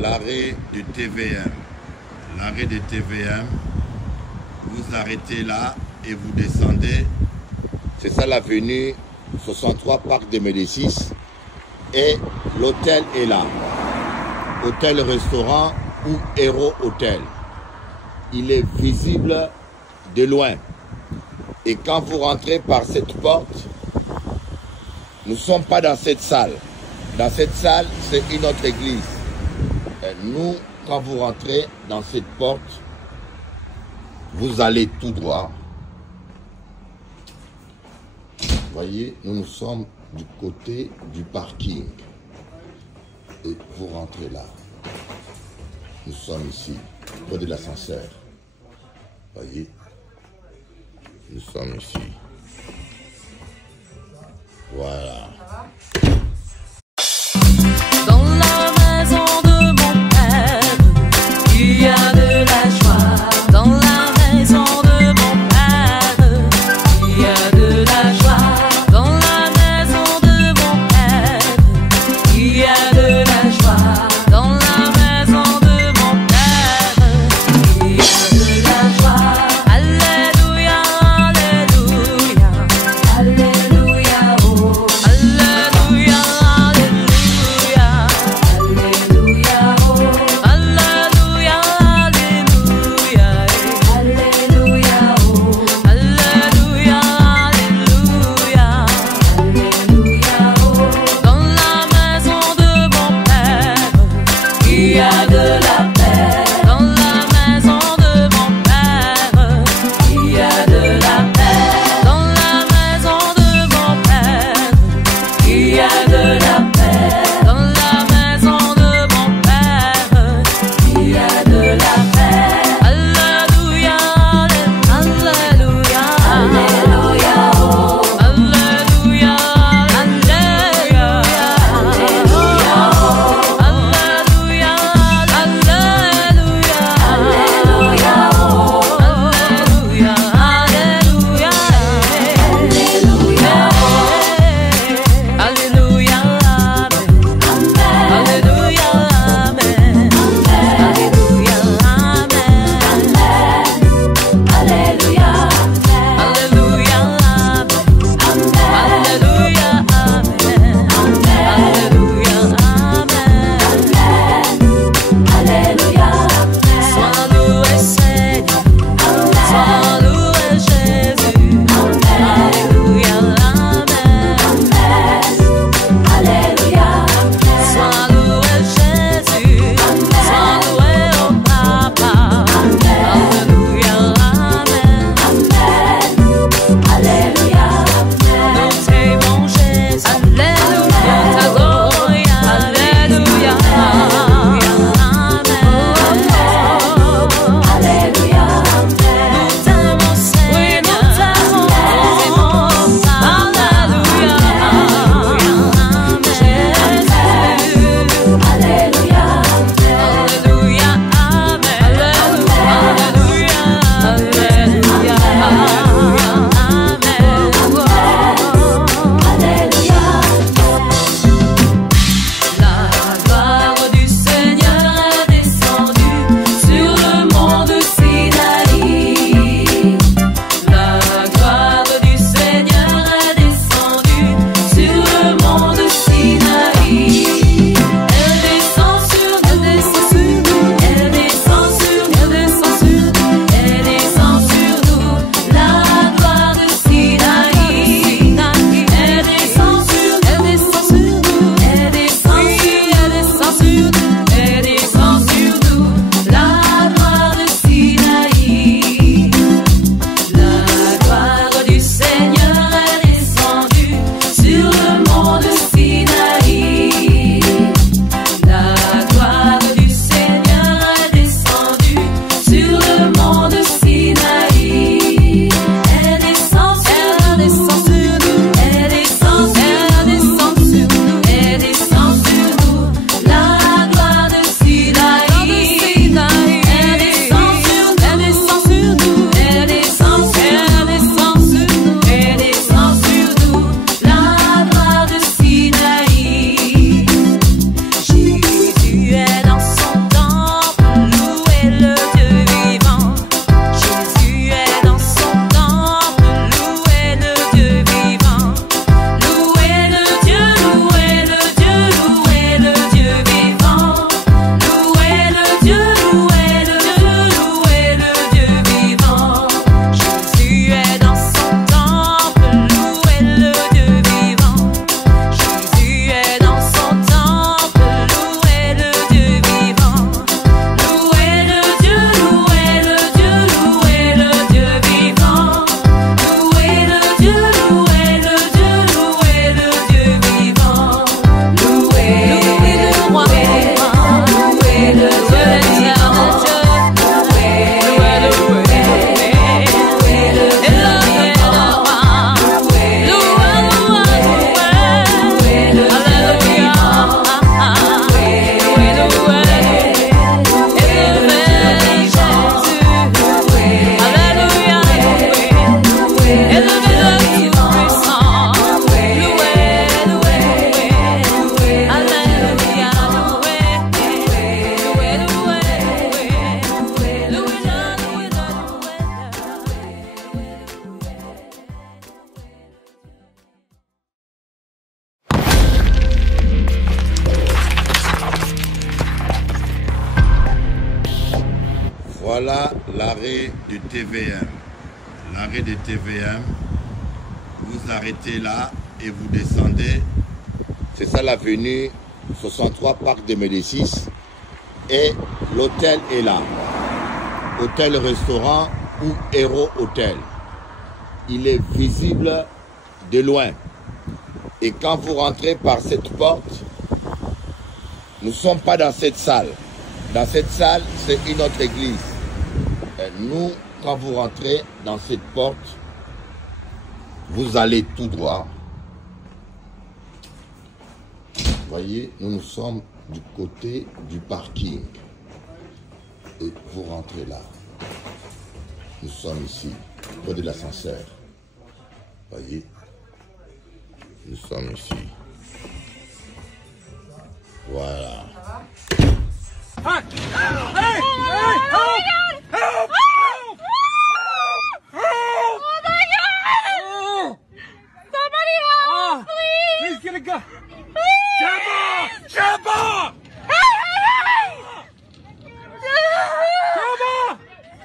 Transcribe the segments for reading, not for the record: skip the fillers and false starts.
l'arrêt du TVM. L'arrêt du TVM, vous arrêtez là et vous descendez. C'est ça l'avenue 63 Parc des Médicis. Et l'hôtel est là. Hôtel-restaurant ou Héros Hôtel. Il est visible de loin. Et quand vous rentrez par cette porte, nous ne sommes pas dans cette salle. Dans cette salle, c'est une autre église. Et nous, quand vous rentrez dans cette porte, vous allez tout droit. Vous voyez, nous sommes du côté du parking. Et vous rentrez là. Nous sommes ici, près de l'ascenseur. Vous voyez, nous sommes ici. Voilà. Dans la maison de mon père, il y a de la joie. Dans la maison de mon père, il y a de la joie. Dans la maison de mon père, il y a de la joie. Dans la maison de mon père, il y a de la joie. Alléluia, alléluia, alléluia, oh. Alléluia, alléluia, alléluia, oh. Alléluia, alléluia, alléluia, oh. Alléluia, alléluia, alléluia, oh. Dans la maison de mon père, il y a de la paix. Dans la maison de mon père, il y a de la paix. Dans la maison de mon père, il y a de la paix. Dans la maison de mon père, il y a de la paix. Alléluia, alléluia, alléluia, oh. Alléluia, alléluia, alléluia, oh. Alléluia, alléluia, alléluia, Voilà l'arrêt du TVM. L'arrêt du TVM. Vous arrêtez là et vous descendez. C'est ça l'avenue 63 Parc de Médicis. Et l'hôtel est là. Hôtel-restaurant ou Héros Hôtel. Il est visible de loin. Et quand vous rentrez par cette porte, nous ne sommes pas dans cette salle. Dans cette salle, c'est une autre église. Et nous, quand vous rentrez dans cette porte, vous allez tout droit. Vous voyez, nous sommes du côté du parking. Et vous rentrez là. Nous sommes ici, près de l'ascenseur. Vous voyez, nous sommes ici. Voilà. Hey! Hey! Help! Help! Help! Oh my God! Somebody help! Please! Please get a gun! Please! Shabba! Shabba! Hey! Shabba!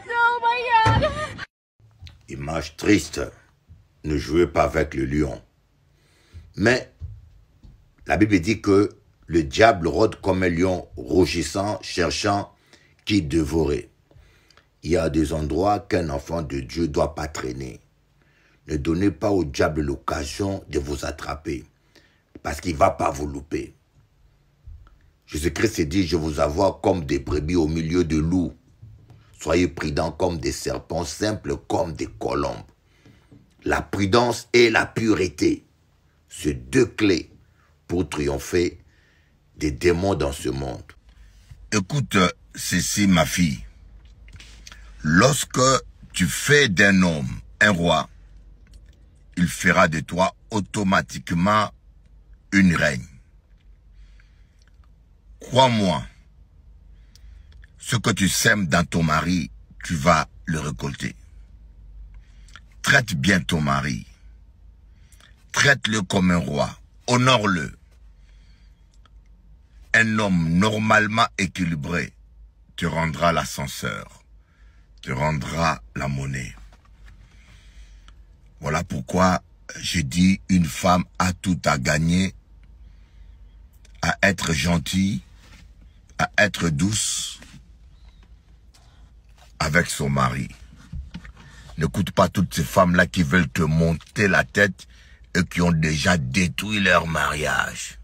Oh my God! Image triste. Ne jouez pas avec le lion. Mais la Bible dit que le diable rôde comme un lion rougissant, cherchant qui dévorer. Il y a des endroits qu'un enfant de Dieu ne doit pas traîner. Ne donnez pas au diable l'occasion de vous attraper, parce qu'il ne va pas vous louper. Jésus-Christ dit, je vous avoir comme des brebis au milieu de loups. Soyez prudents comme des serpents, simples comme des colombes. La prudence et la pureté, c'est deux clés pour triompher des démons dans ce monde. Écoute, ceci, ma fille. Lorsque tu fais d'un homme un roi, il fera de toi automatiquement une reine. Crois-moi, ce que tu sèmes dans ton mari, tu vas le récolter. Traite bien ton mari. Traite-le comme un roi. Honore-le. Un homme normalement équilibré te rendra l'ascenseur, te rendra la monnaie. Voilà pourquoi je dis une femme a tout à gagner, à être gentille, à être douce avec son mari. N'écoute pas toutes ces femmes-là qui veulent te monter la tête et qui ont déjà détruit leur mariage.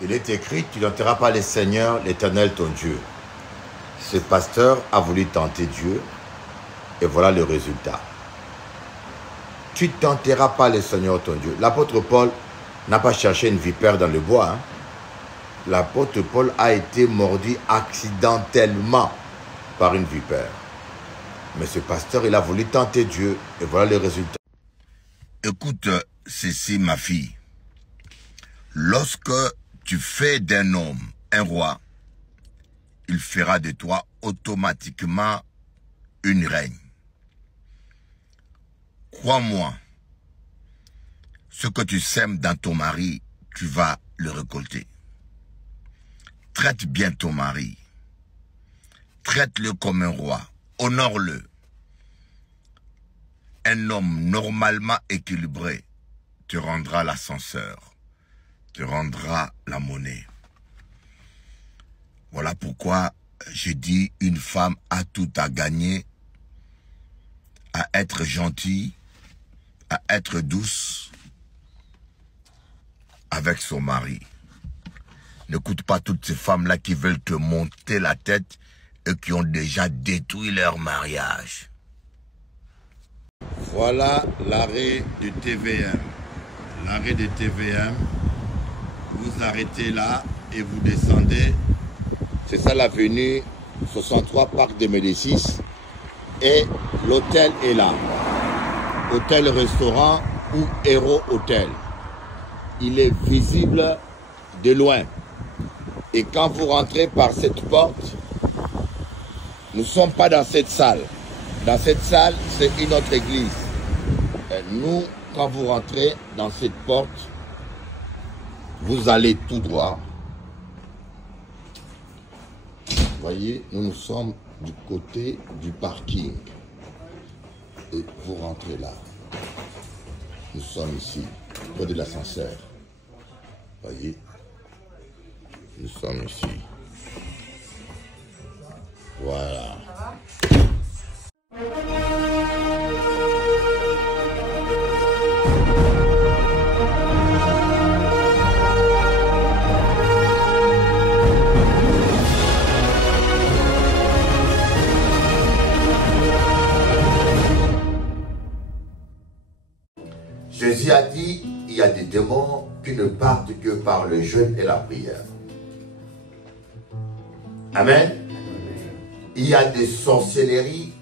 Il est écrit, tu n'enterras pas le Seigneur, l'Éternel ton Dieu. Ce pasteur a voulu tenter Dieu et voilà le résultat. Tu n'enterras pas le Seigneur ton Dieu. L'apôtre Paul n'a pas cherché une vipère dans le bois. Hein. L'apôtre Paul a été mordu accidentellement par une vipère. Mais ce pasteur, il a voulu tenter Dieu et voilà le résultat. Écoute ceci, ma fille. Lorsque tu fais d'un homme un roi, il fera de toi automatiquement une reine. Crois-moi, ce que tu sèmes dans ton mari, tu vas le récolter. Traite bien ton mari. Traite-le comme un roi. Honore-le. Un homme normalement équilibré te rendra l'ascenseur, te rendra la monnaie. Voilà pourquoi je dis une femme a tout à gagner, à être gentille, à être douce avec son mari. N'écoute pas toutes ces femmes-là qui veulent te monter la tête et qui ont déjà détruit leur mariage. Voilà l'arrêt du TVM. L'arrêt du TVM, vous arrêtez là et vous descendez. C'est ça l'avenue 63 Parc de Médicis. Et l'hôtel est là. Hôtel-restaurant ou Héros Hôtel. Il est visible de loin. Et quand vous rentrez par cette porte, nous ne sommes pas dans cette salle. Dans cette salle, c'est une autre église. Et nous, quand vous rentrez dans cette porte, vous allez tout droit. Vous voyez, nous sommes du côté du parking. Et vous rentrez là. Nous sommes ici, près de l'ascenseur. Vous voyez, nous sommes ici. Voilà. Jésus a dit, il y a des démons qui ne partent que par le jeûne et la prière. Amen. Il y a des sorcelleries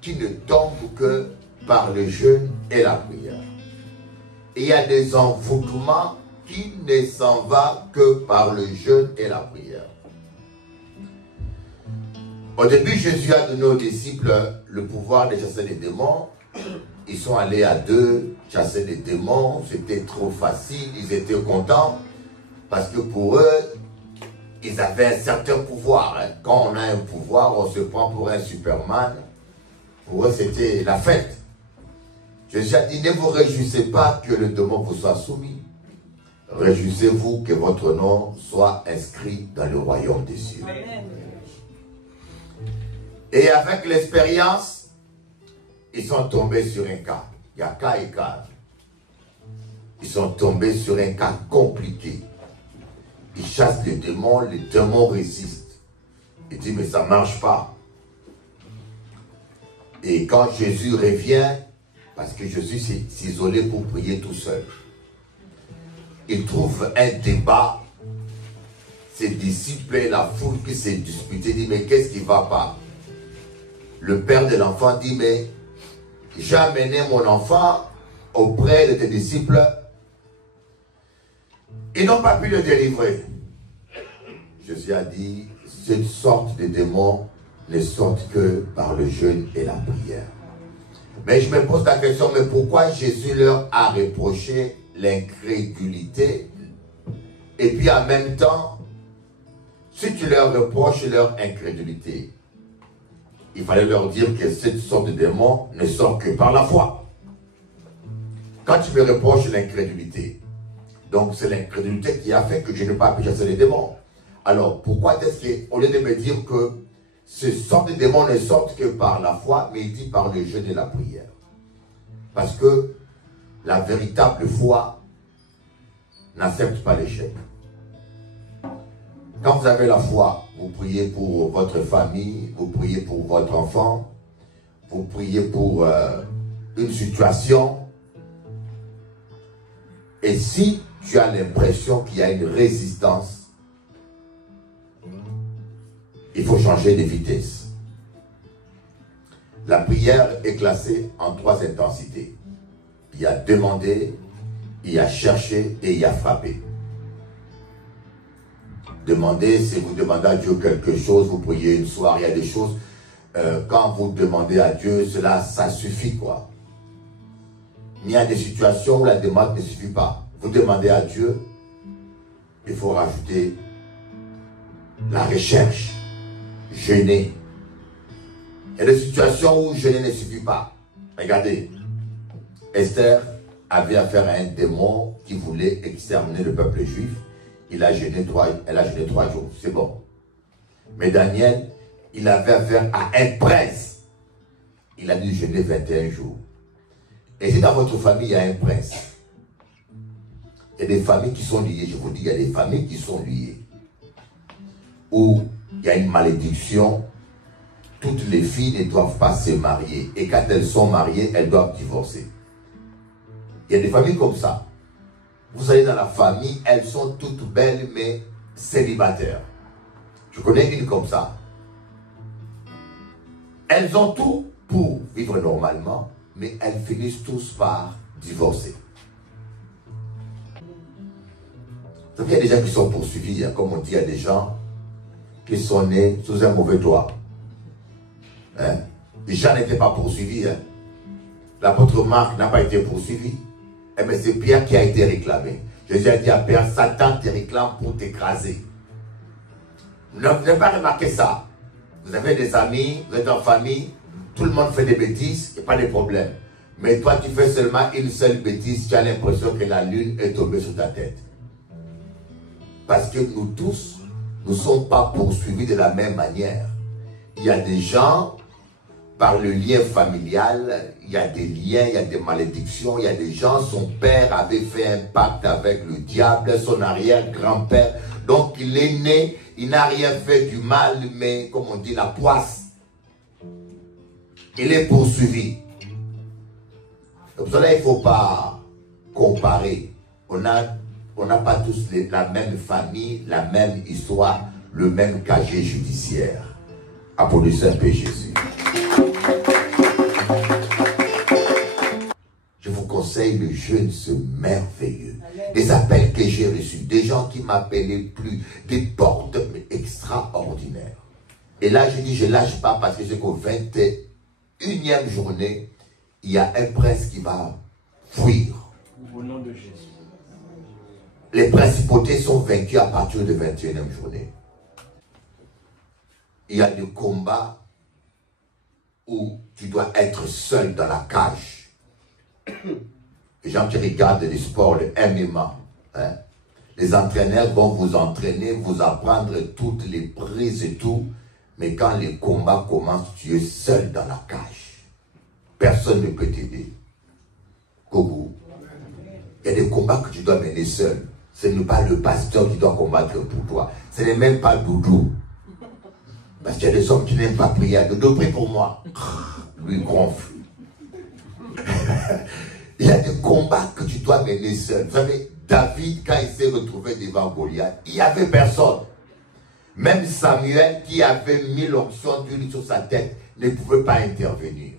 qui ne tombent que par le jeûne et la prière. Il y a des envoûtements qui ne s'en vont que par le jeûne et la prière. Au début, Jésus a donné aux disciples le pouvoir de chasser les démons. Ils sont allés à deux chasser les démons. C'était trop facile. Ils étaient contents parce que pour eux, ils avaient un certain pouvoir. Quand on a un pouvoir, on se prend pour un Superman. Pour eux, c'était la fête. Jésus a dit, ne vous réjouissez pas que le démon vous soit soumis. Réjouissez-vous que votre nom soit inscrit dans le royaume des cieux. Amen. Et avec l'expérience, ils sont tombés sur un cas. Il y a cas et cas. Ils sont tombés sur un cas compliqué. Ils chassent les démons résistent. Ils disent, mais ça ne marche pas. Et quand Jésus revient, parce que Jésus s'est isolé pour prier tout seul, il trouve un débat. Ses disciples et la foule qui s'est disputée dit, mais qu'est-ce qui ne va pas? Le père de l'enfant dit, mais j'ai amené mon enfant auprès de tes disciples. Ils n'ont pas pu le délivrer. Jésus a dit, cette sorte de démons ne sortent que par le jeûne et la prière. Mais je me pose la question, mais pourquoi Jésus leur a reproché l'incrédulité? Et puis en même temps, si tu leur reproches leur incrédulité, il fallait leur dire que cette sorte de démon ne sort que par la foi. Quand tu me reproches l'incrédulité, donc c'est l'incrédulité qui a fait que je n'ai pas pu chasser les démons. Alors pourquoi est-ce qu'au lieu de me dire que ce sort de démons ne sortent que par la foi, mais il dit par le jeûne et la prière? Parce que la véritable foi n'accepte pas l'échec. Quand vous avez la foi, vous priez pour votre famille, vous priez pour votre enfant, vous priez pour une situation. Et si tu as l'impression qu'il y a une résistance, il faut changer de vitesse. La prière est classée en 3 intensités. Il y a demander, il y a chercher et il y a frapper. Demander, c'est vous demandez à Dieu quelque chose, vous priez une soirée, il y a des choses, quand vous demandez à Dieu, cela, ça suffit quoi. Mais il y a des situations où la demande ne suffit pas. Vous demandez à Dieu, il faut rajouter la recherche, jeûner. Il y a des situations où jeûner ne suffit pas. Regardez, Esther avait affaire à un démon qui voulait exterminer le peuple juif. Elle a jeûné 3 jours, c'est bon. Mais Daniel, il avait affaire à un prince. Il a dû jeûner 21 jours. Et si dans votre famille, il y a un prince, il y a des familles qui sont liées, je vous dis, il y a des familles qui sont liées. Où il y a une malédiction, toutes les filles ne doivent pas se marier. Et quand elles sont mariées, elles doivent divorcer. Il y a des familles comme ça. Vous allez dans la famille, elles sont toutes belles, mais célibataires. Je connais une comme ça. Elles ont tout pour vivre normalement, mais elles finissent tous par divorcer. Vous savez, il y a des gens qui sont poursuivis, hein, comme on dit, il y a des gens qui sont nés sous un mauvais toit. Hein? Les gens n'étaient pas poursuivis. Hein? L'apôtre Marc n'a pas été poursuivi. Eh bien, c'est Pierre qui a été réclamé. Jésus a dit à Pierre, Satan te réclame pour t'écraser. Vous n'avez pas remarqué ça. Vous avez des amis, vous êtes en famille, tout le monde fait des bêtises, il n'y a pas de problème. Mais toi, tu fais seulement une seule bêtise, tu as l'impression que la lune est tombée sur ta tête. Parce que nous tous, nous ne sommes pas poursuivis de la même manière. Il y a des gens, par le lien familial, il y a des liens, il y a des malédictions, il y a des gens, son père avait fait un pacte avec le diable, son arrière-grand-père. Donc il est né, il n'a rien fait du mal, mais comme on dit, la poisse. Il est poursuivi. Pour cela, il ne faut pas comparer. On n'a pas tous la même famille, la même histoire, le même casier judiciaire. Applaudissez un peu Jésus. Je vous conseille le jeûne, c'est merveilleux. Les appels que j'ai reçus, des gens qui m'appelaient plus, des portes extraordinaires. Et là, je dis, je ne lâche pas parce que c'est qu'au 21e journée, il y a un prince qui va fuir. Au nom de Jésus. Les principautés sont vaincues à partir de 21e journée. Il y a des combats où tu dois être seul dans la cage. Les gens qui regardent les sports, le MMA, hein, les entraîneurs vont vous entraîner, vous apprendre toutes les prises et tout. Mais quand les combats commencent, tu es seul dans la cage. Personne ne peut t'aider. Coucou. Il y a des combats que tu dois mener seul. Ce n'est pas le pasteur qui doit combattre pour toi. Ce n'est même pas Doudou. Parce qu'il y a des hommes qui n'aiment pas prier. Doudou, prie pour moi. Lui gonfle. Il y a des combats que tu dois mener seul. Vous savez, David, quand il s'est retrouvé devant Goliath, il n'y avait personne. Même Samuel, qui avait mis l'onction d'huile sur sa tête, ne pouvait pas intervenir.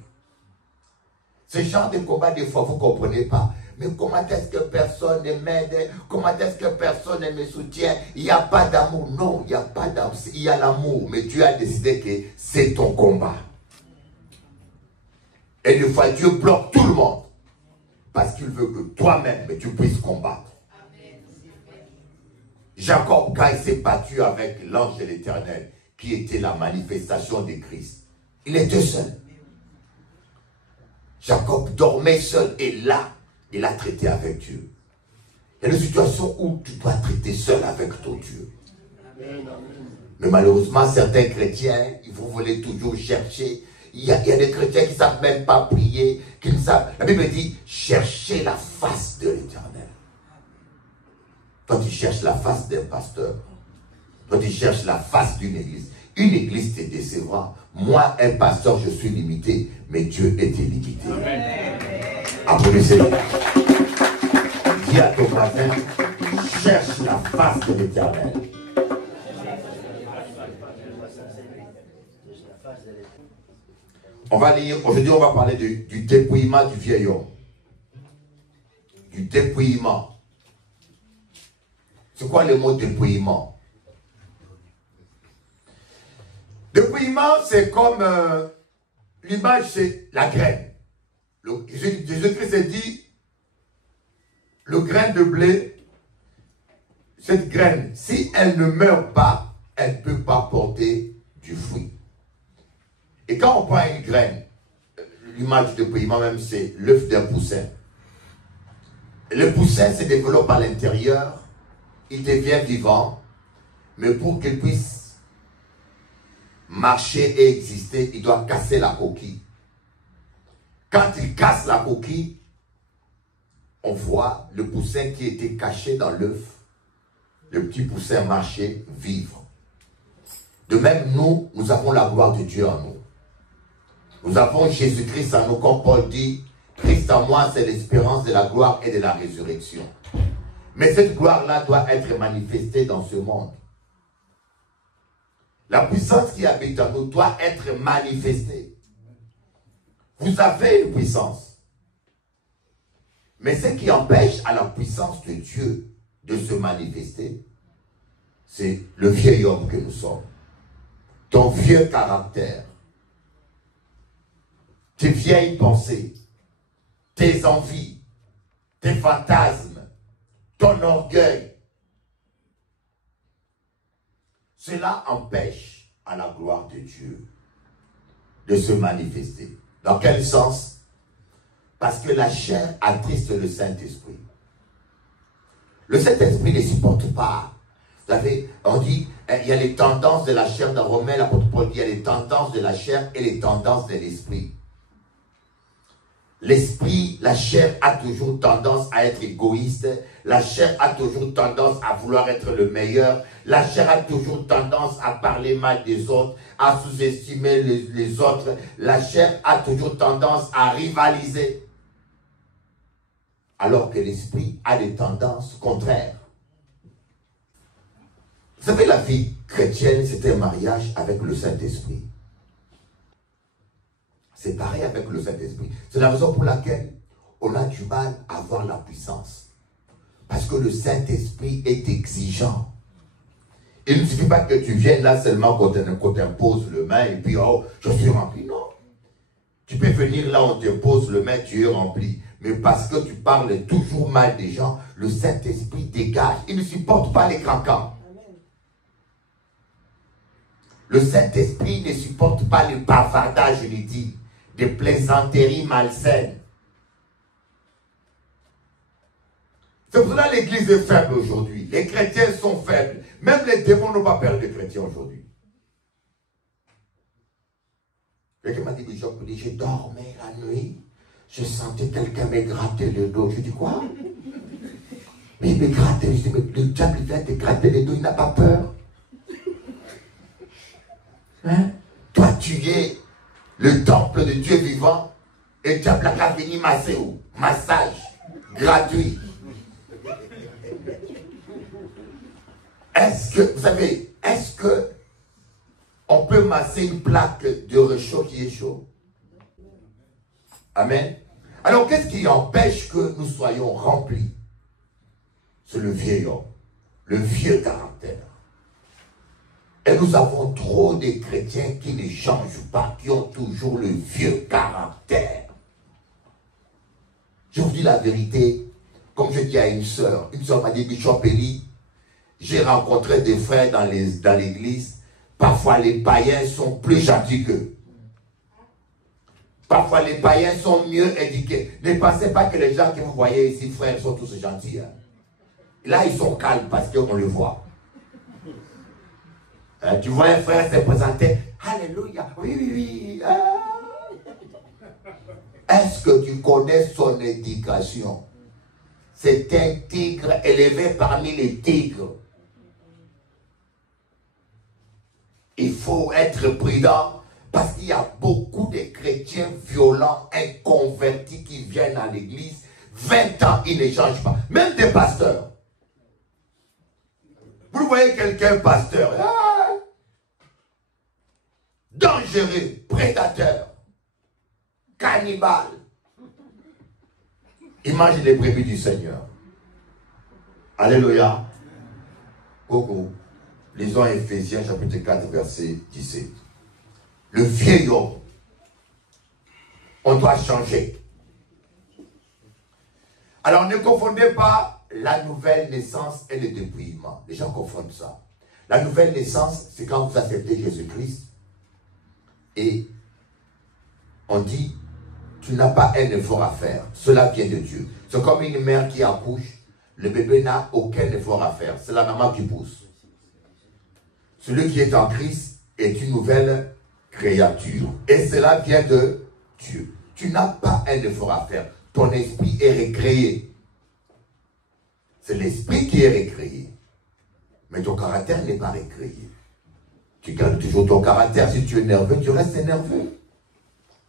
Ce genre de combat, des fois, vous ne comprenez pas. Mais comment est-ce que personne ne m'aide? Comment est-ce que personne ne me soutient? Il n'y a pas d'amour. Non, il n'y a pas d'amour. Il y a l'amour. Mais Dieu a décidé que c'est ton combat. Et des fois, Dieu bloque tout le monde. Parce qu'il veut que toi-même, tu puisses combattre. Jacob, quand il s'est battu avec l'ange de l'Éternel, qui était la manifestation de Christ, il était seul. Jacob dormait seul. Et là, il a traité avec Dieu. Il y a des situations où tu dois traiter seul avec ton Dieu. Mais malheureusement, certains chrétiens, vous voulez toujours chercher. Il y a des chrétiens qui ne savent même pas prier, qui ne savent. La Bible dit, cherchez la face de l'Éternel. Toi, tu cherches la face d'un pasteur. quand tu cherches la face d'une église. Une église te décevra. Moi, un pasteur, je suis limité, mais Dieu est illimité. Applaudissez-le. Dis à ton voisin, cherche la face de l'Éternel. On va lire, aujourd'hui on va parler du dépouillement du vieil homme. Du dépouillement. C'est quoi le mot dépouillement? Dépouillement, c'est comme l'image, c'est la graine. Jésus-Christ a dit, le grain de blé, cette graine, si elle ne meurt pas, elle ne peut pas porter du fruit. Et quand on prend une graine, l'image du dépouillement même, c'est l'œuf d'un poussin. Et le poussin se développe à l'intérieur, il devient vivant, mais pour qu'il puisse marcher et exister, il doit casser la coquille. Quand il casse la coquille, on voit le poussin qui était caché dans l'œuf, le petit poussin marcher, vivre. De même, nous avons la gloire de Dieu en nous. Nous avons Jésus-Christ en nous, comme Paul dit, Christ en moi, c'est l'espérance de la gloire et de la résurrection. Mais cette gloire-là doit être manifestée dans ce monde. La puissance qui habite en nous doit être manifestée. Vous avez une puissance. Mais ce qui empêche à la puissance de Dieu de se manifester, c'est le vieil homme que nous sommes. Ton vieux caractère. Tes vieilles pensées. Tes envies. Tes fantasmes. Ton orgueil. Cela empêche à la gloire de Dieu de se manifester. Dans quel sens? Parce que la chair attriste le Saint-Esprit. Le Saint-Esprit ne supporte pas. Vous savez, on dit, il y a les tendances de la chair dans Romains, l'apôtre Paul dit, il y a les tendances de la chair et les tendances de l'esprit. L'esprit, la chair a toujours tendance à être égoïste. La chair a toujours tendance à vouloir être le meilleur. La chair a toujours tendance à parler mal des autres, à sous-estimer les autres. La chair a toujours tendance à rivaliser. Alors que l'esprit a des tendances contraires. Vous savez, la vie chrétienne, c'est un mariage avec le Saint-Esprit. C'est pareil avec le Saint-Esprit. C'est la raison pour laquelle on a du mal à avoir la puissance. Parce que le Saint-Esprit est exigeant. Il ne suffit pas que tu viennes là seulement quand on t'impose le main et puis, oh, je suis rempli. Non. Tu peux venir là, on t'impose le main, tu es rempli. Mais parce que tu parles toujours mal des gens, le Saint-Esprit dégage. Il ne supporte pas les craquants. Le Saint-Esprit ne supporte pas les bavardages inutiles, des plaisanteries malsaines. C'est pour ça que l'église est faible aujourd'hui. Les chrétiens sont faibles. Même les démons n'ont pas peur des chrétiens aujourd'hui. Quelqu'un m'a dit, Bishop, je dormais la nuit, je sentais quelqu'un me gratter le dos. Je dis quoi? Mais il me gratte, je dis, mais le diable vient te gratter le dos, il n'a pas peur. Hein? Toi, tu es le temple de Dieu vivant et tu as qu'à venir masser où? Massage gratuit. Est-ce que, vous savez, est-ce que on peut masser une plaque de réchaud qui est chaud? Amen. Alors, qu'est-ce qui empêche que nous soyons remplis? C'est le vieil homme, le vieux caractère. Et nous avons trop de chrétiens qui ne changent pas, qui ont toujours le vieux caractère. Je vous dis la vérité, comme je dis à une sœur m'a dit, Bishop Eli, j'ai rencontré des frères dans l'église, parfois les païens sont plus gentils qu'eux. Parfois les païens sont mieux éduqués. Ne pensez pas que les gens que vous voyez ici, frères, sont tous gentils. Hein. Là, ils sont calmes parce qu'on le voit. Tu vois un frère se présenter, alléluia, oui, oui, oui. Est-ce que tu connais son éducation? C'est un tigre élevé parmi les tigres. Il faut être prudent parce qu'il y a beaucoup de chrétiens violents, inconvertis qui viennent à l'église. 20 ans, ils ne changent pas. Même des pasteurs. Vous voyez quelqu'un pasteur, dangereux, prédateur, cannibale. Il mange les brebis du Seigneur. Alléluia. Coucou. Lisons Éphésiens chapitre 4 verset 17. Le vieil homme, on doit changer. Alors ne confondez pas la nouvelle naissance et le dépouillement. Les gens confondent ça. La nouvelle naissance, c'est quand vous acceptez Jésus-Christ et on dit, tu n'as pas un effort à faire. Cela vient de Dieu. C'est comme une mère qui accouche, le bébé n'a aucun effort à faire. C'est la maman qui pousse. Celui qui est en Christ est une nouvelle créature. Et cela vient de Dieu. Tu n'as pas un effort à faire. Ton esprit est récréé. C'est l'esprit qui est récréé. Mais ton caractère n'est pas récréé. Tu gardes toujours ton caractère. Si tu es nerveux, tu restes nerveux.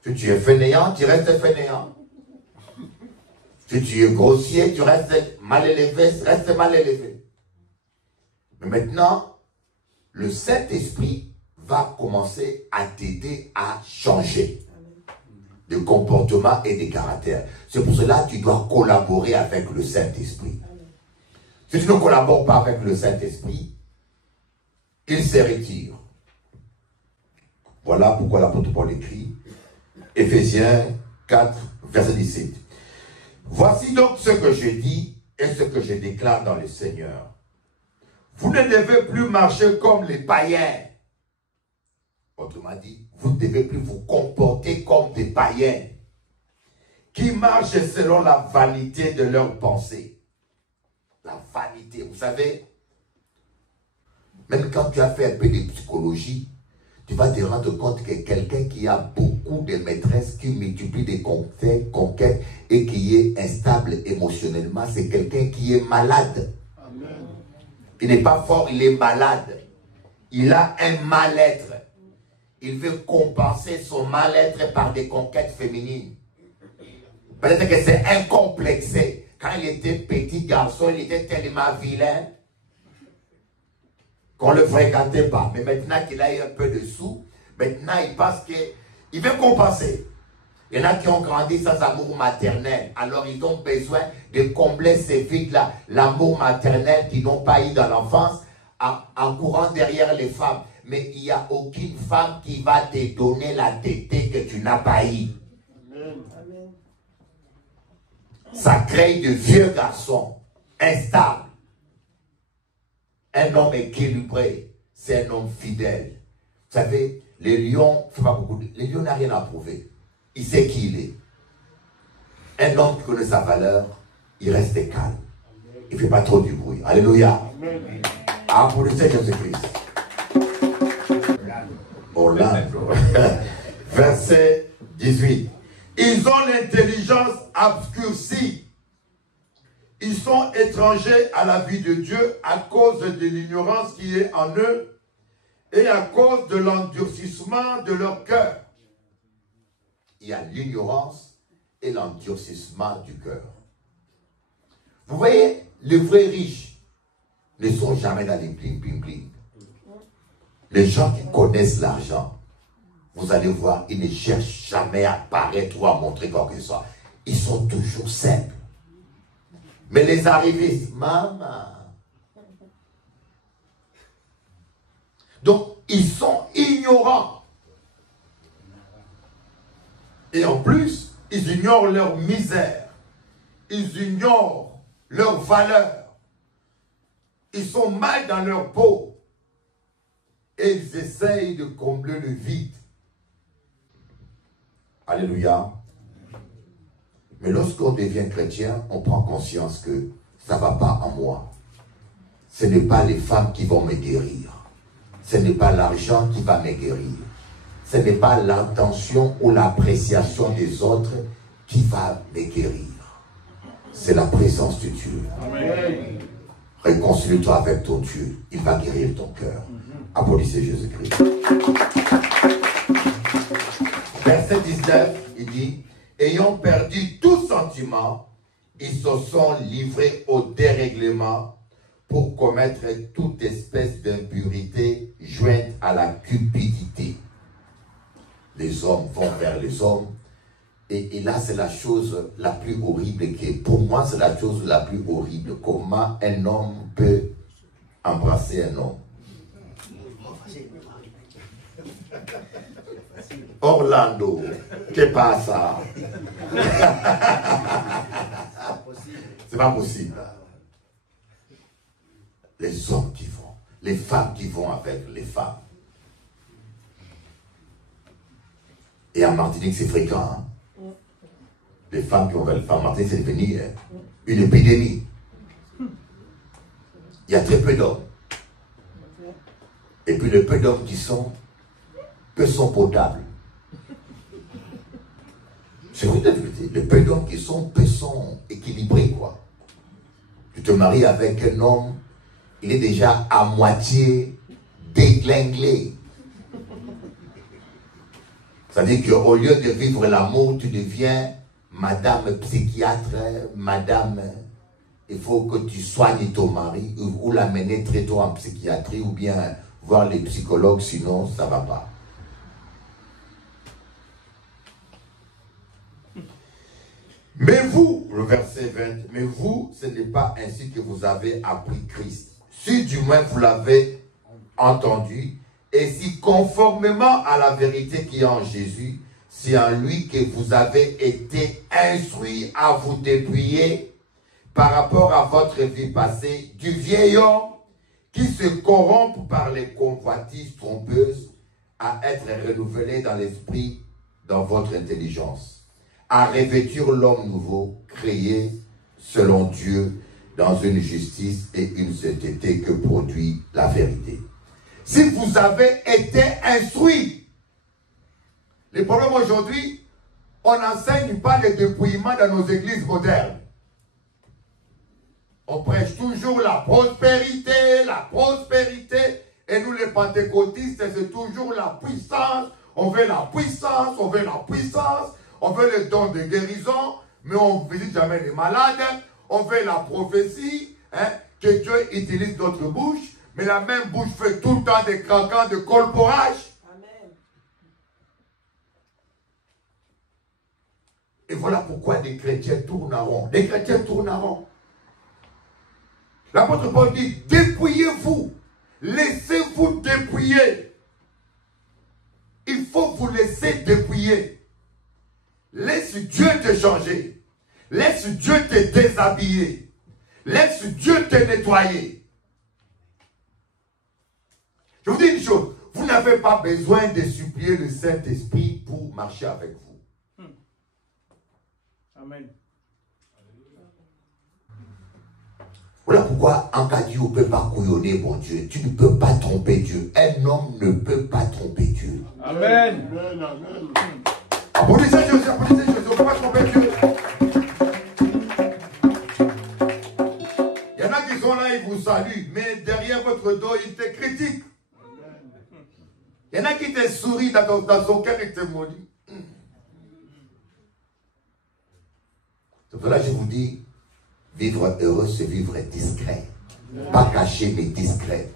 Si tu es fainéant, tu restes fainéant. Si tu es grossier, tu restes mal élevé, reste mal élevé. Mais maintenant, le Saint-Esprit va commencer à t'aider à changer de comportement et de caractère. C'est pour cela que tu dois collaborer avec le Saint-Esprit. Si tu ne collabores pas avec le Saint-Esprit, il se retire. Voilà pourquoi l'apôtre Paul écrit, Éphésiens 4, verset 17. Voici donc ce que je dis et ce que je déclare dans le Seigneur. Vous ne devez plus marcher comme les païens. Autrement dit, vous ne devez plus vous comporter comme des païens qui marchent selon la vanité de leurs pensées. La vanité, vous savez, même quand tu as fait un peu de psychologie, tu vas te rendre compte que quelqu'un qui a beaucoup de maîtresses, qui multiplie des conquêtes et qui est instable émotionnellement, c'est quelqu'un qui est malade. Amen. Il n'est pas fort, il est malade. Il a un mal-être. Il veut compenser son mal-être par des conquêtes féminines. Peut-être que c'est incomplexé. Quand il était petit garçon, il était tellement vilain qu'on ne le fréquentait pas. Mais maintenant qu'il a eu un peu de sous, maintenant il pense qu'il veut compenser. Il y en a qui ont grandi sans amour maternel. Alors ils ont besoin de combler ces vides-là. L'amour maternel qu'ils n'ont pas eu dans l'enfance en courant derrière les femmes. Mais il n'y a aucune femme qui va te donner la tétée que tu n'as pas eu. Amen. Ça crée de vieux garçons instables. Un homme équilibré, c'est un homme fidèle. Vous savez, le lion, le lion n'a rien à prouver. Il sait qui il est. Un homme qui connaît sa valeur, il reste calme. Il ne fait pas trop du bruit. Alléluia. Ah, pour le Seigneur Jésus-Christ. Orlando. Verset 18. Ils ont l'intelligence obscurcie. Ils sont étrangers à la vie de Dieu à cause de l'ignorance qui est en eux et à cause de l'endurcissement de leur cœur. Il y a l'ignorance et l'endurcissement du cœur. Vous voyez, les vrais riches ne sont jamais dans les bling bling bling. Les gens qui connaissent l'argent, vous allez voir, ils ne cherchent jamais à paraître ou à montrer quoi que ce soit. Ils sont toujours simples. Mais les arrivistes, maman. Donc, ils sont ignorants. Et en plus, ils ignorent leur misère. Ils ignorent leur valeur. Ils sont mal dans leur peau. Et ils essayent de combler le vide. Alléluia. Mais lorsqu'on devient chrétien, on prend conscience que ça ne va pas en moi. Ce n'est pas les femmes qui vont me guérir. Ce n'est pas l'argent qui va me guérir. Ce n'est pas l'intention ou l'appréciation des autres qui va me guérir. C'est la présence de Dieu. Amen. Réconcilie-toi avec ton Dieu. Il va guérir ton cœur. Applaudissez Jésus-Christ. Verset 19, il dit, ayant perdu tout sentiment, ils se sont livrés au dérèglement pour commettre toute espèce d'impurité jointe à la cupidité. Les hommes vont vers les hommes. Et là, c'est la chose la plus horrible pour moi, c'est la chose la plus horrible. Comment un homme peut embrasser un homme? Orlando, qu'est-ce passe ça? C'est pas possible. Les hommes qui vont, les femmes qui vont avec les femmes. Et en Martinique, c'est fréquent. Hein? Les femmes qui ont avec les femmes en Martinique, c'est devenu une épidémie. Il y a très peu d'hommes. Et puis le peu d'hommes qui sont, peu sont potables. C'est vrai la vérité. Les peu d'hommes qui sont, peu sont équilibrés, quoi. Tu te maries avec un homme, il est déjà à moitié déglingué. C'est-à-dire qu'au lieu de vivre l'amour, tu deviens madame psychiatre, madame, il faut que tu soignes ton mari, ou l'amener très tôt en psychiatrie, ou bien voir les psychologues, sinon ça ne va pas. Mais vous, le verset 20, mais vous, ce n'est pas ainsi que vous avez appris Christ. Si du moins vous l'avez entendu, et si conformément à la vérité qui est en Jésus, c'est en lui que vous avez été instruits à vous dépouiller par rapport à votre vie passée du vieil homme qui se corrompt par les convoitises trompeuses à être renouvelé dans l'esprit, dans votre intelligence, à revêtir l'homme nouveau, créé selon Dieu, dans une justice et une sainteté que produit la vérité. Si vous avez été instruits, le problème aujourd'hui, on n'enseigne pas le dépouillement dans nos églises modernes. On prêche toujours la prospérité, et nous les pentecôtistes, c'est toujours la puissance. On veut la puissance, on veut la puissance, on veut le don de guérison, mais on ne visite jamais les malades. On veut la prophétie, hein, que Dieu utilise notre bouche, mais la même bouche fait tout le temps des craquants de colporage. Amen. Et voilà pourquoi des chrétiens tournent en rond. Les chrétiens tournent en rond. L'apôtre Paul dit, dépouillez-vous. Laissez-vous dépouiller. Il faut vous laisser dépouiller. Laisse Dieu te changer. Laisse Dieu te déshabiller. Laisse Dieu te nettoyer. Je vous dis une chose. Vous n'avez pas besoin de supplier le Saint-Esprit pour marcher avec vous. Amen. Voilà pourquoi en cas Dieu ne peut pas couillonner mon Dieu. Tu ne peux pas tromper Dieu. Un homme ne peut pas tromper Dieu. Amen. Applaudissez Jésus, applaudissez Jésus. On ne peut pas tromper Dieu. Il y en a qui sont là, ils vous saluent, mais derrière votre dos, ils te critiquent. Il y en a qui te sourient dans son cœur et te maudit. C'est pour cela que je vous dis, vivre heureux, c'est vivre discret. Pas caché, mais discret.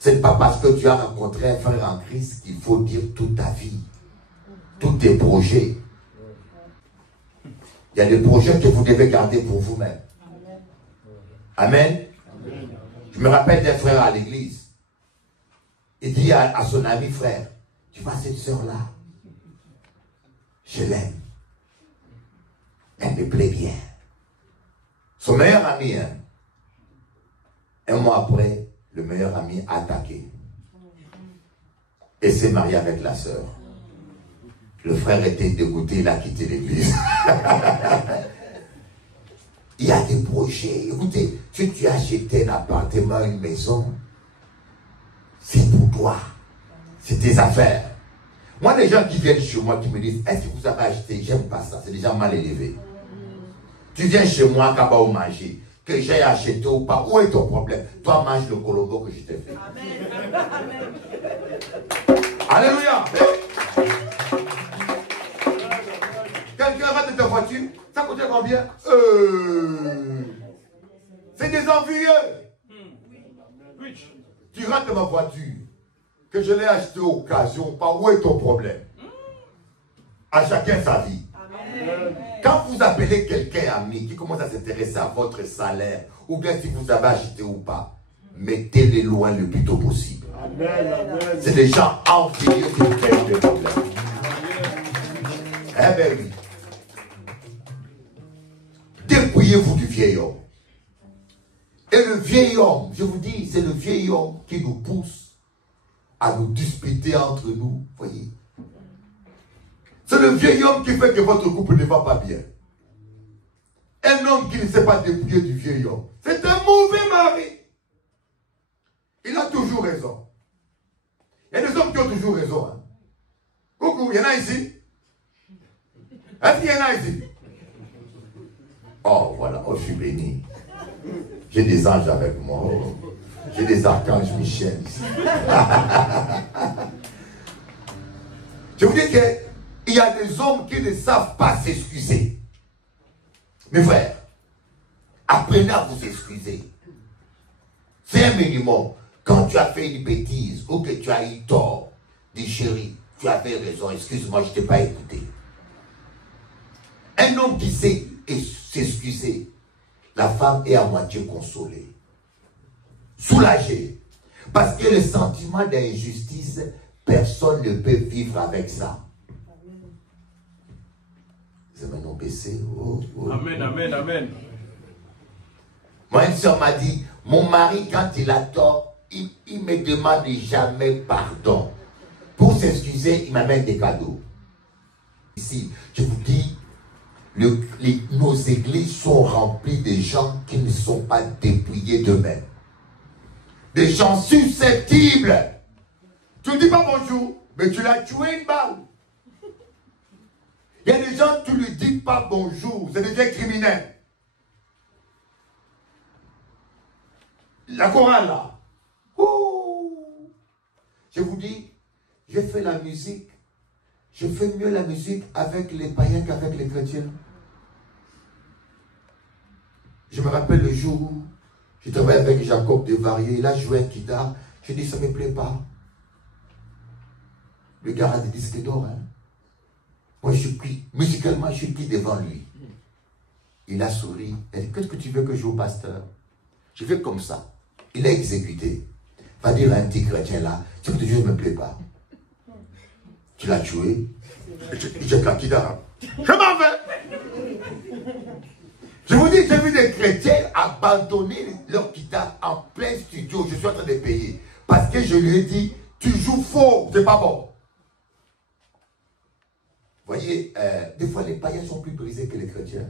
Ce n'est pas parce que tu as rencontré un frère en Christ qu'il faut dire toute ta vie, tous tes projets. Il y a des projets que vous devez garder pour vous-même. Amen. Je me rappelle d'un frère à l'église. Il dit à son ami frère, tu vois cette soeur-là, je l'aime. Elle me plaît bien. Son meilleur ami, hein, un mois après, le meilleur ami a attaqué. Et s'est marié avec la sœur. Le frère était dégoûté, il a quitté l'église. Il y a des projets. Écoutez, si tu as acheté un appartement, une maison, c'est pour toi. C'est tes affaires. Moi, les gens qui viennent chez moi, qui me disent, est-ce que vous avez acheté? J'aime pas ça, c'est déjà mal élevé. Tu viens chez moi, Kabao manger. que j'ai acheté ou pas. Où est ton problème? Toi, mange le colombo que je t'ai fait. Amen. Alléluia. Quelqu'un rate ta voiture, ça coûte combien? C'est des envieux. Tu rates ma voiture, que je l'ai achetée occasion, pas. Où est ton problème? À chacun sa vie. Amen. Quand vous appelez quelqu'un ami qui commence à s'intéresser à votre salaire, ou bien si vous avez acheté ou pas, mettez-les loin le plus tôt possible. C'est des gens envieux qui vous créent des problèmes. Eh bien oui. Dépouillez-vous du vieil homme. Et le vieil homme, je vous dis, c'est le vieil homme qui nous pousse à nous disputer entre nous. Voyez. C'est le vieil homme qui fait que votre couple ne va pas bien. Un homme qui ne s'est pas dépouillé du vieil homme, c'est un mauvais mari. Il a toujours raison. Il y a des hommes qui ont toujours raison. Hein. Coucou, il y en a ici? Est-ce qu'il y en a ici? Oh, voilà, oh, je suis béni. J'ai des anges avec moi. Oh. J'ai des archanges Michel ici. Je vous dis qu'il y a des hommes qui ne savent pas s'excuser. Mes frères, apprenez à vous excuser. C'est un minimum. Quand tu as fait une bêtise ou que tu as eu tort, dis chérie, tu avais raison, excuse-moi, je ne t'ai pas écouté. Un homme qui sait s'excuser, la femme est à moitié consolée, soulagée. Parce que le sentiment d'injustice, personne ne peut vivre avec ça. C'est maintenant baissé. Oh, oh. Amen, amen, amen. Moi, une soeur m'a dit, mon mari, quand il a tort, il me demande jamais pardon. Pour s'excuser, il m'amène des cadeaux. Ici, je vous dis, nos églises sont remplies de gens qui ne sont pas dépouillés d'eux-mêmes. Des gens susceptibles. Tu ne dis pas bonjour, mais tu l'as tué une balle. Il y a des gens, tu ne lui dis pas bonjour, c'est des vrais criminels. La chorale là. Ouh. Je vous dis, je fais la musique. Je fais mieux la musique avec les païens qu'avec les chrétiens. Je me rappelle le jour où je travaillais avec Jacob Desvarieux, il a joué un guitare. Je dis, ça ne me plaît pas. Le gars a des disques d'or. Hein? Moi, je suis pris, musicalement, je suis pris devant lui. Il a souri. Il a dit, qu'est-ce que tu veux que je joue au pasteur? Je fais comme ça. Il a exécuté. Va dire à un petit chrétien là, ce que Dieu ne me plaît pas. Tu l'as tué. J'ai la guitare. Je m'en vais. Je vous dis, j'ai vu des chrétiens abandonner leur guitare en plein studio. Je suis en train de payer. Parce que je lui ai dit, tu joues faux, c'est pas bon. Vous voyez, des fois les païens sont plus brisés que les chrétiens.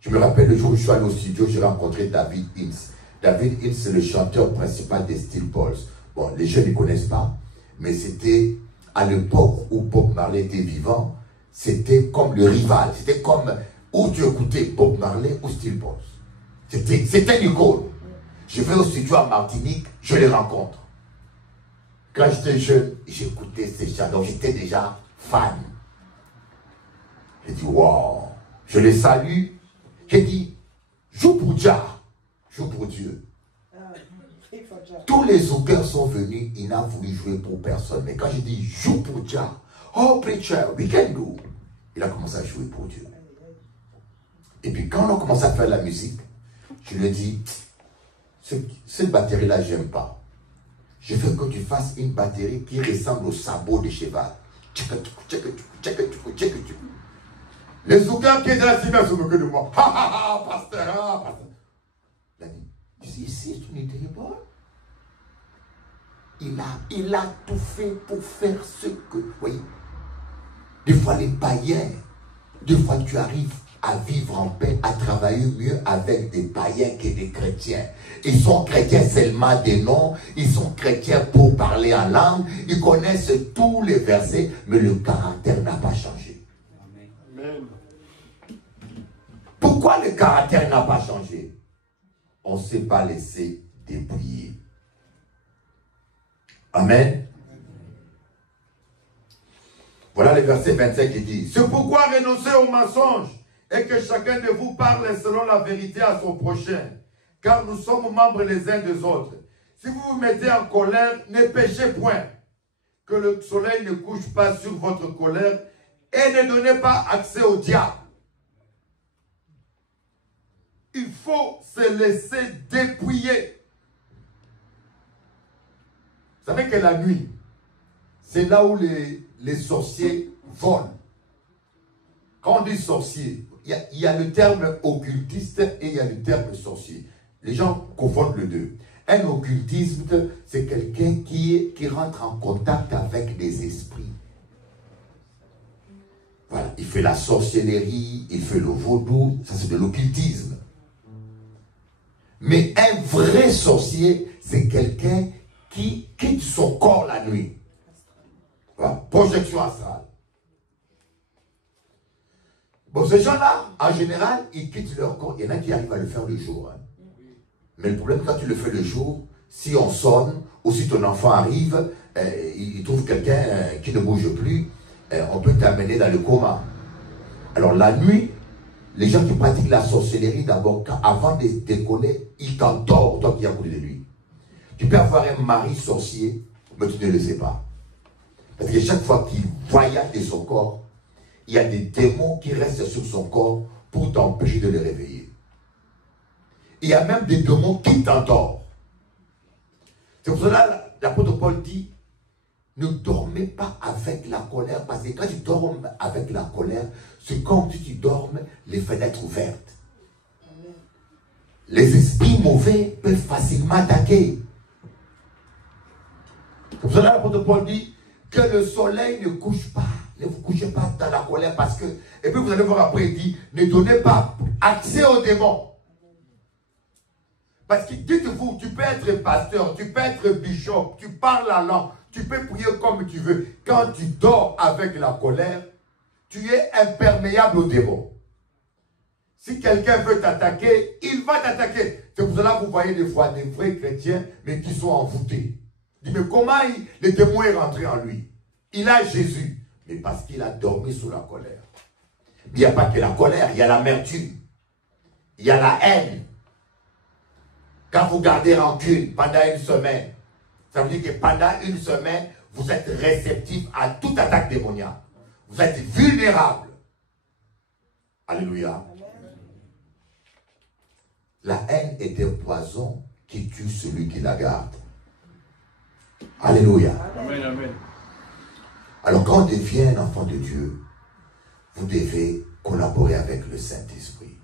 Je me rappelle le jour où je suis allé au studio, j'ai rencontré David Hills. David Hills, c'est le chanteur principal des Steel Pulse. Bon, les jeunes ne connaissent pas, mais c'était à l'époque où Bob Marley était vivant, c'était comme le rival. C'était comme où tu écoutais Bob Marley ou Steel Pulse. C'était une icône. Je vais au studio à Martinique, je les rencontre. Quand j'étais jeune, j'écoutais ces chants, donc j'étais déjà fan. J'ai dit, wow, je les salue. J'ai dit, joue pour Dieu, joue pour Dieu. Tous les zoukers sont venus, il n'a voulu jouer pour personne. Mais quand j'ai dit, joue pour Dieu, oh preacher, we can do. Il a commencé à jouer pour Dieu. Et puis quand on a commencé à faire la musique, je lui ai dit, cette batterie-là, j'aime pas. Je veux que tu fasses une batterie qui ressemble au sabot de cheval. Les zoukers qui étaient là, se moquaient de moi. Ha ha ha, pasteur, pasteur. Il a dit, ici, c'est une idée bonne. Il a tout fait pour faire ce que... Vous voyez, des fois les païens, des fois tu arrives à vivre en paix, à travailler mieux avec des païens que des chrétiens. Ils sont chrétiens seulement des noms, ils sont chrétiens pour parler en langue, ils connaissent tous les versets, mais le caractère n'a pas changé. Amen. Pourquoi le caractère n'a pas changé? on ne s'est pas laissé dépouiller. Amen. Voilà le verset 25 qui dit, c'est pourquoi renoncez au mensonge et que chacun de vous parle selon la vérité à son prochain, car nous sommes membres les uns des autres. Si vous vous mettez en colère, ne péchez point, que le soleil ne couche pas sur votre colère et ne donnez pas accès au diable. Il faut se laisser dépouiller. Vous savez que la nuit, c'est là où les sorciers volent. Quand on dit sorcier, il y a le terme occultiste et il y a le terme sorcier. Les gens confondent les deux. Un occultiste, c'est quelqu'un qui rentre en contact avec des esprits. Voilà, il fait la sorcellerie, il fait le vaudou, ça c'est de l'occultisme. Mais un vrai sorcier, c'est quelqu'un qui quitte son corps la nuit. Voilà, projection astrale. Bon, ces gens-là, en général, ils quittent leur corps. Il y en a qui arrivent à le faire le jour. Hein. Mais le problème, quand tu le fais le jour, si on sonne, ou si ton enfant arrive, il trouve quelqu'un qui ne bouge plus, on peut t'amener dans le coma. Alors la nuit, les gens qui pratiquent la sorcellerie, d'abord, avant de décoller, ils t'endorment, toi qui as coulé de lui. Tu peux avoir un mari sorcier, mais tu ne le sais pas. Parce que chaque fois qu'il voyage de son corps, il y a des démons qui restent sur son corps pour t'empêcher de le réveiller. Il y a même des démons qui t'endorment. C'est pour cela que l'apôtre Paul dit, ne dormez pas avec la colère, parce que quand tu dors avec la colère, c'est comme si tu dormes les fenêtres ouvertes. Les esprits mauvais peuvent facilement attaquer. C'est pour cela que l'apôtre Paul dit que le soleil ne couche pas. Ne vous couchez pas dans la colère parce que... Et puis vous allez voir après, il dit, ne donnez pas accès aux démons. Parce que dites-vous, tu peux être pasteur, tu peux être bishop, tu parles la langue, tu peux prier comme tu veux. Quand tu dors avec la colère, tu es imperméable aux démons. Si quelqu'un veut t'attaquer, il va t'attaquer. C'est pour cela que vous voyez des fois des vrais chrétiens, mais qui sont envoûtés. Il dit, mais comment le démon est rentré en lui? Il a Jésus, mais parce qu'il a dormi sous la colère. Il n'y a pas que la colère, il y a l'amertume, il y a la haine. Quand vous gardez rancune pendant une semaine, ça veut dire que pendant une semaine, vous êtes réceptif à toute attaque démoniaque. Vous êtes vulnérable. Alléluia. La haine est un poison qui tue celui qui la garde. Alléluia. Amen, amen. Alors quand on devient un enfant de Dieu, vous devez collaborer avec le Saint-Esprit.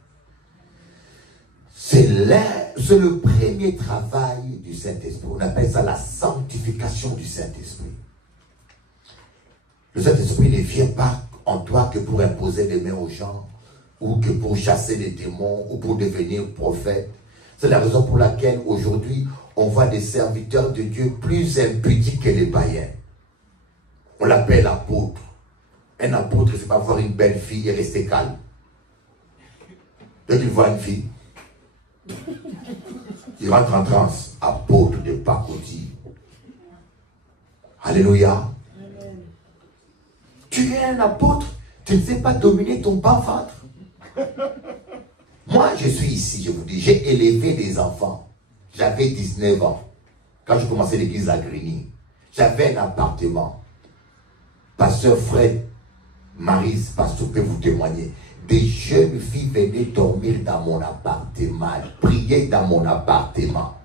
C'est le premier travail du Saint-Esprit. On appelle ça la sanctification du Saint-Esprit. Le Saint-Esprit ne vient pas en toi que pour imposer les mains aux gens, ou que pour chasser les démons, ou pour devenir prophète. C'est la raison pour laquelle aujourd'hui, on voit des serviteurs de Dieu plus impudiques que les païens. On l'appelle apôtre. Un apôtre, c'est pas voir une belle fille et rester calme. Dès qu'il voit une fille, il rentre en transe. Apôtre de pacotille. Alléluia. Amen. Tu es un apôtre, tu ne sais pas dominer ton bas ventre. Moi, je suis ici, je vous dis, j'ai élevé des enfants. J'avais 19 ans. Quand je commençais l'église à Grigny, j'avais un appartement. Pasteur Fred, Maryse, pasteur peut vous témoigner. Des jeunes filles venaient dormir dans mon appartement, prier dans mon appartement.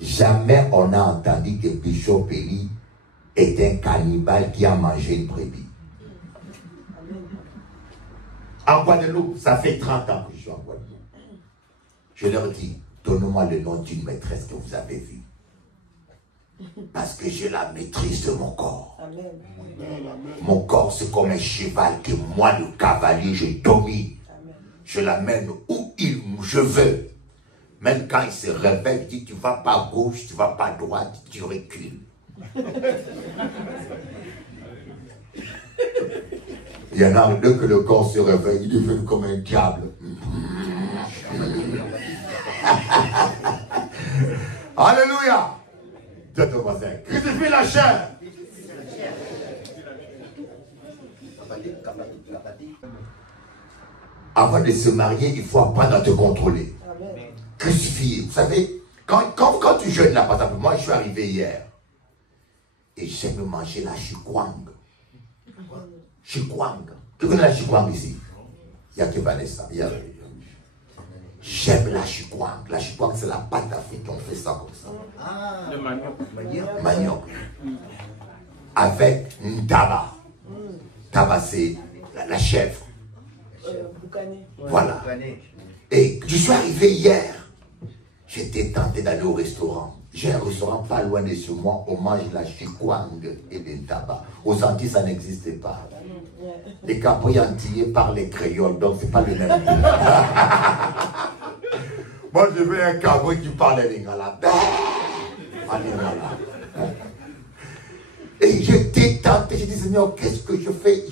Jamais on n'a entendu que Bishop Eli est un cannibale qui a mangé une brebis. En Guadeloupe, ça fait 30 ans que je suis en Guadeloupe. Je leur dis, donnez-moi le nom d'une maîtresse que vous avez vue. Parce que j'ai la maîtrise de mon corps. Amen. Mon corps, c'est comme un cheval que moi, le cavalier, je domine. Amen. Je l'amène où je veux. Même quand il se réveille, il dit, tu ne vas pas à gauche, tu ne vas pas à droite, tu recules. Il y en a deux que le corps se réveille, il devient comme un diable. Alléluia. Dis à ton voisin, crucifie la chair. Avant de se marier, il faut apprendre à te contrôler. Crucifier. Vous savez, quand tu jeûnes là, par exemple, moi je suis arrivé hier. Et j'aime manger la chikwang. Chikwang. Tu connais la chikwang ici? Il n'y a que Vanessa. J'aime la chikwang. La chikwang, c'est la pâte d'Afrique. On fait ça comme ça. Le manioc. Manioc. Avec une taba. Taba, c'est la chèvre. Voilà. Et je suis arrivé hier. J'étais tenté d'aller au restaurant. J'ai un restaurant pas loin de chez moi. On mange la chikwang et des tabac. Aux Antilles, ça n'existait pas. Les Capri antillais parlent les créoles, donc c'est pas le même. Moi, je veux un Capri qui parle lingala. Et j'étais tenté. J'ai dit, Seigneur, qu'est-ce que je fais?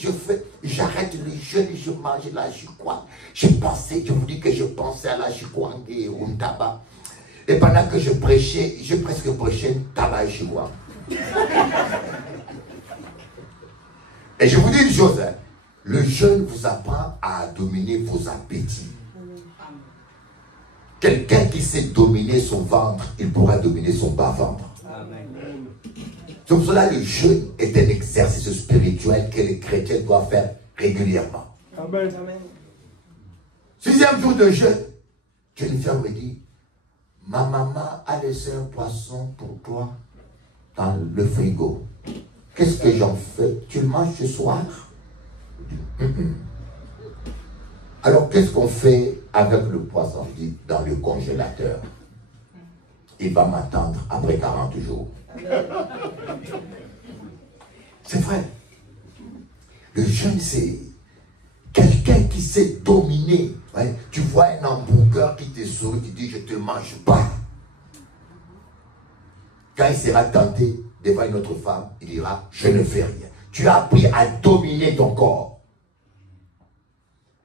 J'arrête le jeûne et je mange la chikwang. Je vous dis que je pensais à la chikwang et au tabac. Et pendant que je prêchais, j'ai presque prêché tabac et chikwang. Et je vous dis une chose, hein, le jeûne vous apprend à dominer vos appétits. Quelqu'un qui sait dominer son ventre, il pourra dominer son bas-ventre. C'est pour cela que le jeûne est un exercice spirituel que les chrétiens doivent faire régulièrement. Amen. 6e jour de jeûne, Jennifer me dit, ma maman a laissé un poisson pour toi dans le frigo. Qu'est-ce que j'en fais? Tu le manges ce soir? Alors qu'est-ce qu'on fait avec le poisson? Je dis, dans le congélateur. Il va m'attendre après 40 jours. C'est vrai. Le jeûne, c'est quelqu'un qui sait dominer. Ouais. Tu vois un hamburger qui te sourit, qui dit, je ne te mange pas. Quand il sera tenté devant une autre femme, il dira, je ne fais rien. Tu as appris à dominer ton corps.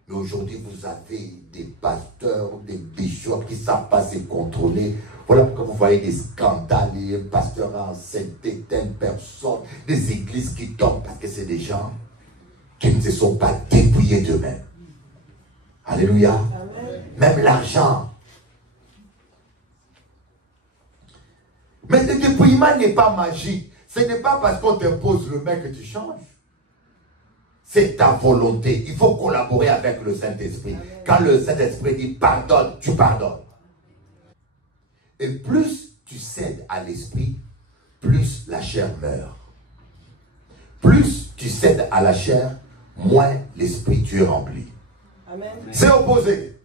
Mais aujourd'hui, vous avez des pasteurs, des bishops qui ne savent pas se contrôler. Voilà pourquoi vous voyez des scandales, des pasteurs enceintés, telle personne, des églises qui tombent parce que c'est des gens qui ne se sont pas dépouillés d'eux-mêmes. Alléluia. Amen. Même l'argent. Mais le dépouillement n'est pas magique. Ce n'est pas parce qu'on t'impose le main que tu changes. C'est ta volonté. Il faut collaborer avec le Saint-Esprit. Quand le Saint-Esprit dit pardonne, tu pardonnes. Et plus tu cèdes à l'Esprit, plus la chair meurt. Plus tu cèdes à la chair, moins l'Esprit tu es rempli. C'est opposé.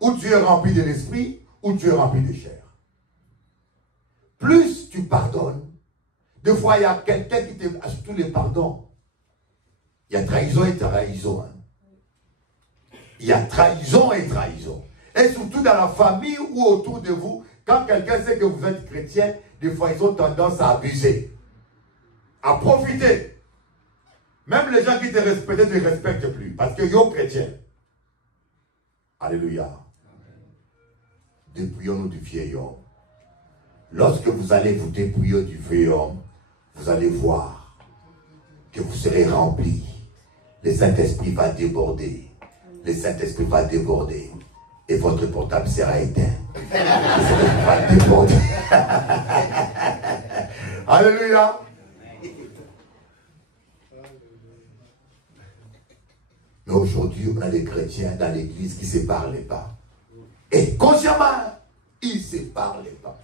Ou tu es rempli de l'Esprit, ou tu es rempli de chair. Plus tu pardonnes, des fois il y a quelqu'un qui te... Tous les pardons. Il y a trahison et trahison. Hein. Il y a trahison et trahison. Et surtout dans la famille ou autour de vous, quand quelqu'un sait que vous êtes chrétien, des fois ils ont tendance à abuser. À profiter. Même les gens qui te respectaient ne te respectent plus. Parce qu'ils sont chrétiens. Alléluia. Dépouillons-nous du vieil homme. Lorsque vous allez vous dépouiller du vieil homme, vous allez voir que vous serez remplis. Le Saint-Esprit va déborder. Le Saint-Esprit va déborder. Et votre portable sera éteint. Le Saint-Esprit va déborder. Alléluia. Mais aujourd'hui, on a des chrétiens dans l'église qui ne se parlaient pas. Et consciemment, ils ne se parlaient pas.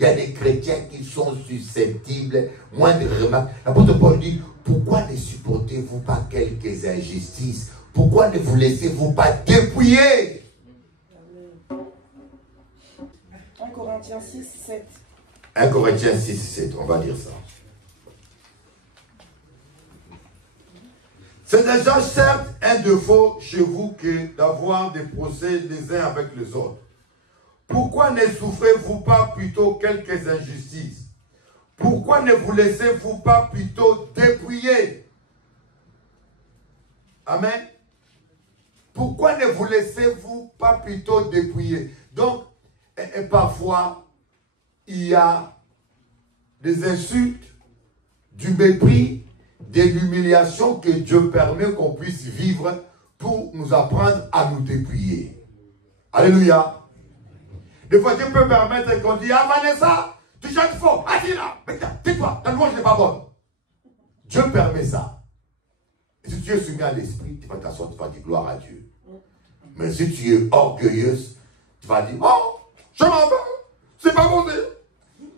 Il y a des chrétiens qui sont susceptibles, moins de remarques. L'apôtre Paul dit, pourquoi ne supportez-vous pas quelques injustices? Pourquoi ne vous laissez-vous pas dépouiller? 1 Corinthiens 6, 7. 1 Corinthiens 6, 7, on va dire ça. C'est déjà certes un défaut chez vous que d'avoir des procès les uns avec les autres. Pourquoi ne souffrez-vous pas plutôt quelques injustices? Pourquoi ne vous laissez-vous pas plutôt dépouiller? Amen. Pourquoi ne vous laissez-vous pas plutôt dépouiller? Donc, Et parfois, il y a des insultes, du mépris, de l'humiliation que Dieu permet qu'on puisse vivre pour nous apprendre à nous dépouiller. Alléluia. Des fois, Dieu peut permettre qu'on dise, ah Vanessa, tu chantes faux, assis là, tais-toi, ta louange n'est pas bonne. Dieu permet ça. Et si tu es soumis à l'esprit, tu vas t'asseoir, tu vas dire gloire à Dieu. Mais si tu es orgueilleuse, tu vas dire, oh, je m'en vais, c'est pas bon.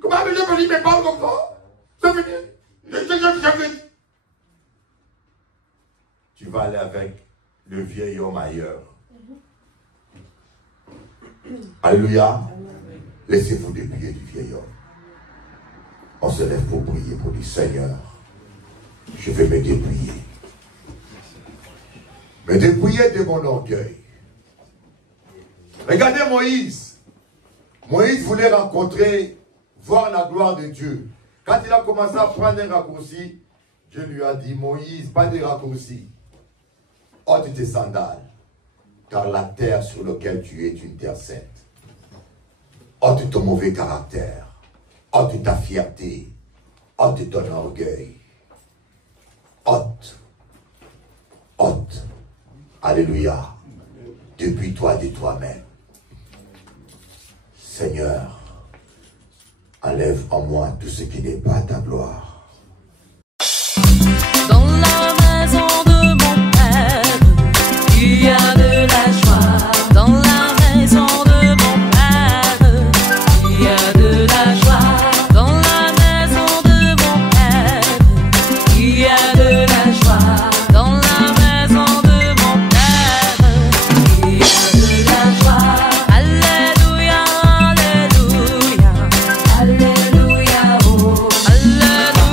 Comment Dieu me dit mes paroles comme ça? C'est fini. Je Tu vas aller avec le vieil homme ailleurs. Alléluia. Laissez-vous dépouiller du vieil homme. On se lève pour prier, pour dire, Seigneur, je vais me dépouiller. Me dépouiller de mon orgueil. Regardez Moïse. Moïse voulait rencontrer, voir la gloire de Dieu. Quand il a commencé à prendre un raccourci, Dieu lui a dit, Moïse, pas de raccourci. Ôte tes sandales, car la terre sur laquelle tu es est une terre sainte. Ôte ton mauvais caractère, ôte ta fierté, ôte ton orgueil. Ôte. Alléluia. Depuis toi de toi-même. Seigneur, enlève en moi tout ce qui n'est pas ta gloire. Dans la maison de mon père, il y a de la joie. Dans la maison de mon père, il y a de la joie. Dans la maison de mon père, il y a de la joie. Dans la maison de mon père, il y a de la joie. Alléluia, alléluia, alléluia, oh, alléluia.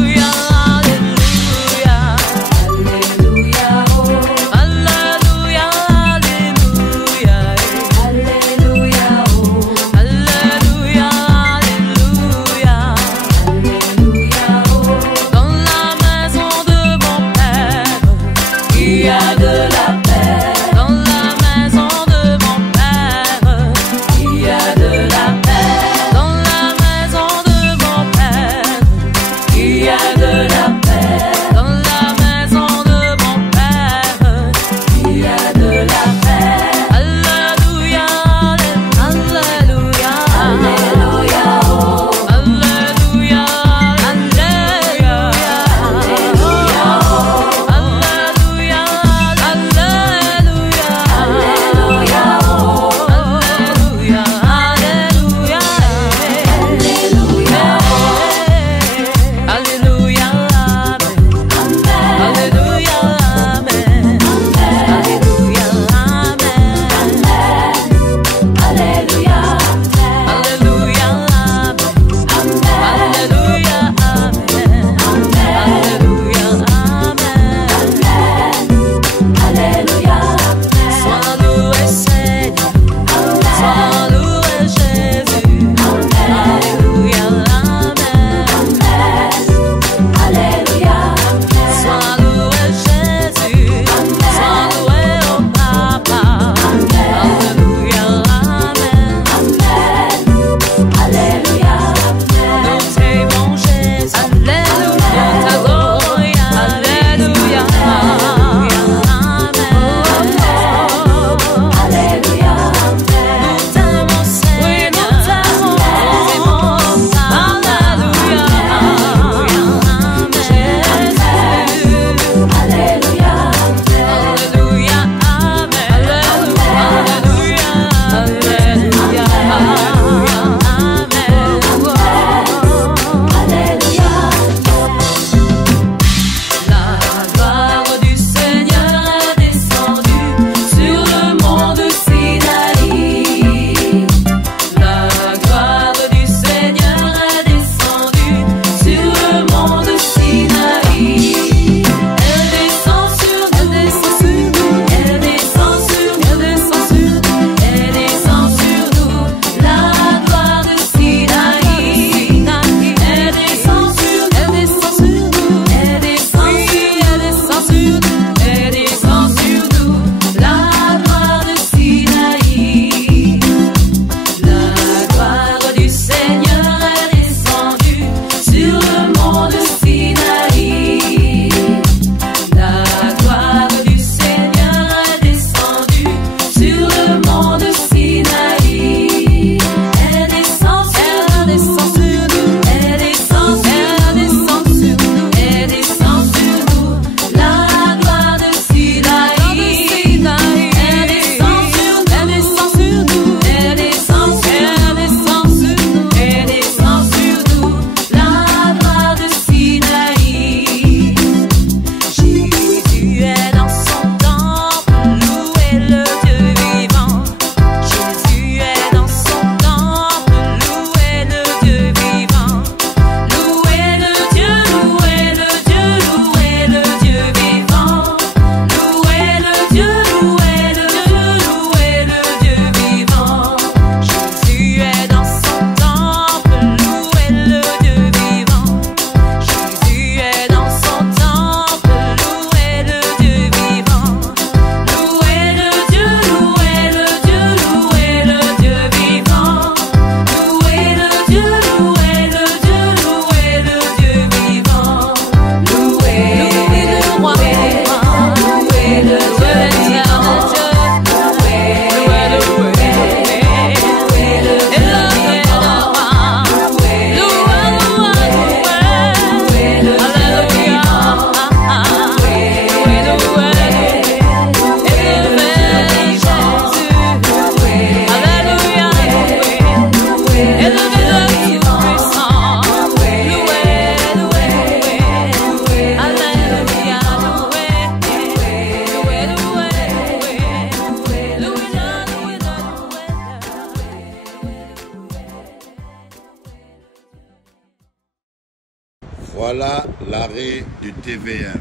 Voilà l'arrêt du TVM.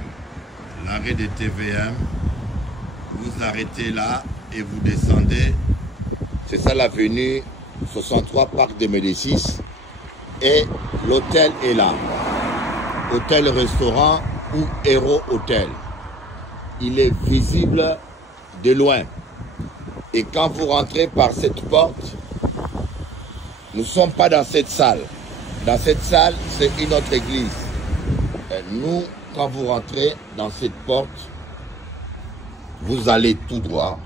L'arrêt du TVM. Vous arrêtez là et vous descendez. C'est ça l'avenue 63 Parc de Médicis. Et l'hôtel est là. Hôtel-restaurant ou Héros Hôtel. Il est visible de loin. Et quand vous rentrez par cette porte, nous ne sommes pas dans cette salle. Dans cette salle, c'est une autre église. Et nous, quand vous rentrez dans cette porte, vous allez tout droit.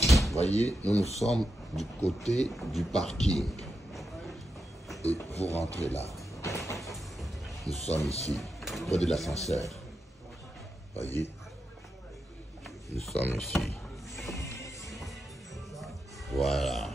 Vous voyez, nous sommes du côté du parking. Et vous rentrez là. Nous sommes ici, près de l'ascenseur. Vous voyez, nous sommes ici. Voilà.